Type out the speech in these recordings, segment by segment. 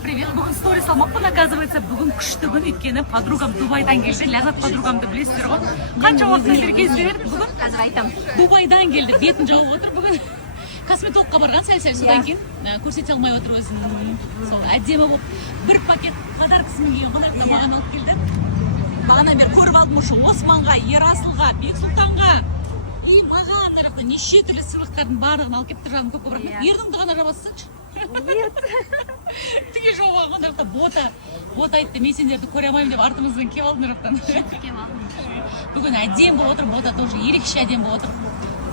Всем привет. Бүгін сторис алмақпын, оказывается, бүгін күшті күн өйткені подругам Дубайдан келді. Ләззат подругамды білесіздер ғой. Қанша уақыттан бері кездесіп бүгін? Қазір айтамын. Дубайдан келді. Бетін жауып отыр бүгін. Косметологқа барған сәл-сәл содан кейін көрсете алмай отыр өзін. Сол әдемі болып бір пакет подаркасын келген қонақта маған алып келді. Бағана мен көріп алдым уже Османға, Ерасылға, Бексұлтанға и маған мына жақта неше түрлі сыйлықтардың барлығын алып келіп тұрғанын көп рахмет. Ердіңді ғана жабасыншы. Тіге жоғаған қонақ жақта бота айтты, мен сендерді көре алмаймын деп артымыздан кеп алдым мына жақтан. Бүгін әдем болып отыр, бота тоже ерекше әдем болып отыр.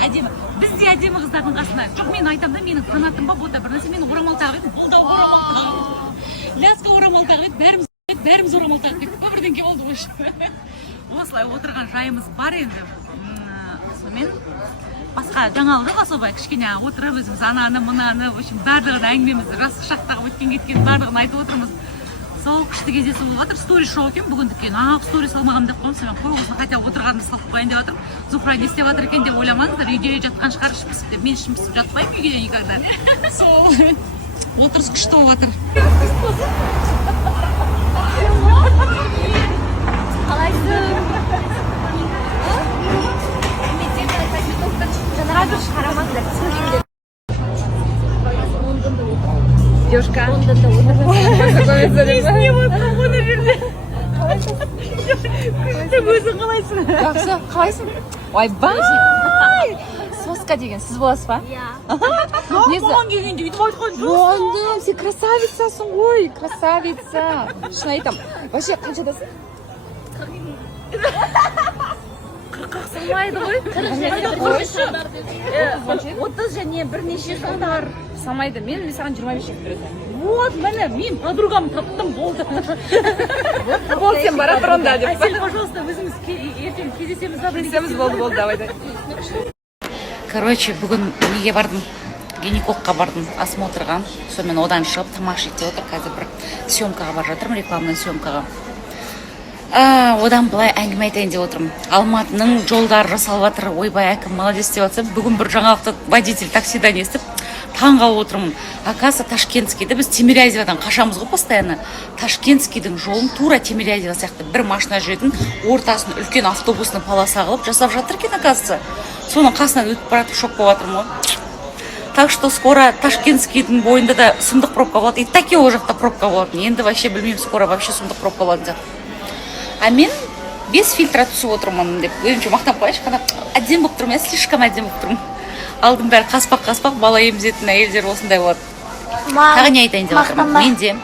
Әдемі. Біз де әдемі қыздардың қасына. Жоқ, мен айтам да, менің танатым ба бота бір нәрсе, мен орамал тағып едім, бұл да орамал тағып. Ляска орамал тағып еді, бәріміз орамал тағып еді. Өмірден кеп oldu ғой. Осылай отырған жайымыз бар енді. Сонымен басқа жаңалдық особо кішкене отырып өзіміз ананы мынаны, в общем, барлығын әңгімемізді жас шақтағы өткен кеткен барлығын айтып отырмыз. Сол күшті кездесу болып жатыр. Сторис шоу екен бүгіндіккен. Сторис алмағам деп қоймын, мен қой осыны қайта отырғанымды салып қояйын деп жатырмын. Зухра не істеп жатыр екен деп ойламаңыздар. Үйде жатқан шығар ішіп пісіп деп. Мен ішім пісіп жатпаймын үйде никогда. Сол отырыс күшті болып жатыр. Девушка. Не снимай, оны жерде. Күшті өзің қалайсың? Жақсы, қалайсың? Ойбай! Соска деген сіз боласыз ба? Иә. Маған келгенде үйтіп айтқан жоқсың. Ондым, сен красавицасың ғой, красавица. Шын айтам. Вообще қаншадасың? Қақсылмайды ғой. 30 және бірнеше жылдар. Самайды, мен саған 25 жек береді. Вот, міне, мен подругам таптым, болды. Бол, сен бара тұр онда деп. Сен, пожалуйста, өзіміз ертең кездесеміз ба? Кездесеміз болды, давай. Короче, бүгін неге бардым? Гинекологқа бардым, осмотрға. Сонымен одан шығып тамақ ішейік деп отыр. Қазір бір съемкаға барып жатырмын, рекламный съемкаға. Одан былай әңгіме айтайын деп отырмын. Алматының жолдары жасалып жатыр. Ойбай, әкім молодец деп жатса, бүгін бір жаңалықты водитель таксидан естіп, таң қалып отырмын. Оказывается, Ташкентскийді біз Тимирязевадан қашамыз ғой постоянно. Ташкентскийдің жолын тура Тимирязева сияқты бір машина жүретін ортасын үлкен автобусный полоса қылып жасап жатыр екен, оказывается. Соның қасынан өтіп баратып шок болып жатырмын ғой. Так что скоро Ташкентскийдің бойында да сұмдық пробка болады. И таки ол жақта пробка болады. Енді вообще білмеймін, скоро вообще сұмдық пробка болады. А мен без фильтра түсіп отырмын деп өзімше мақтанып қояйыншы, қана әдем болып тұрмын, слишком әдем болып тұрмын. Алдым бәрі қаспақ бала емізетін әйелдер осындай болады. Тағы не айтайын деп отырмын. Менде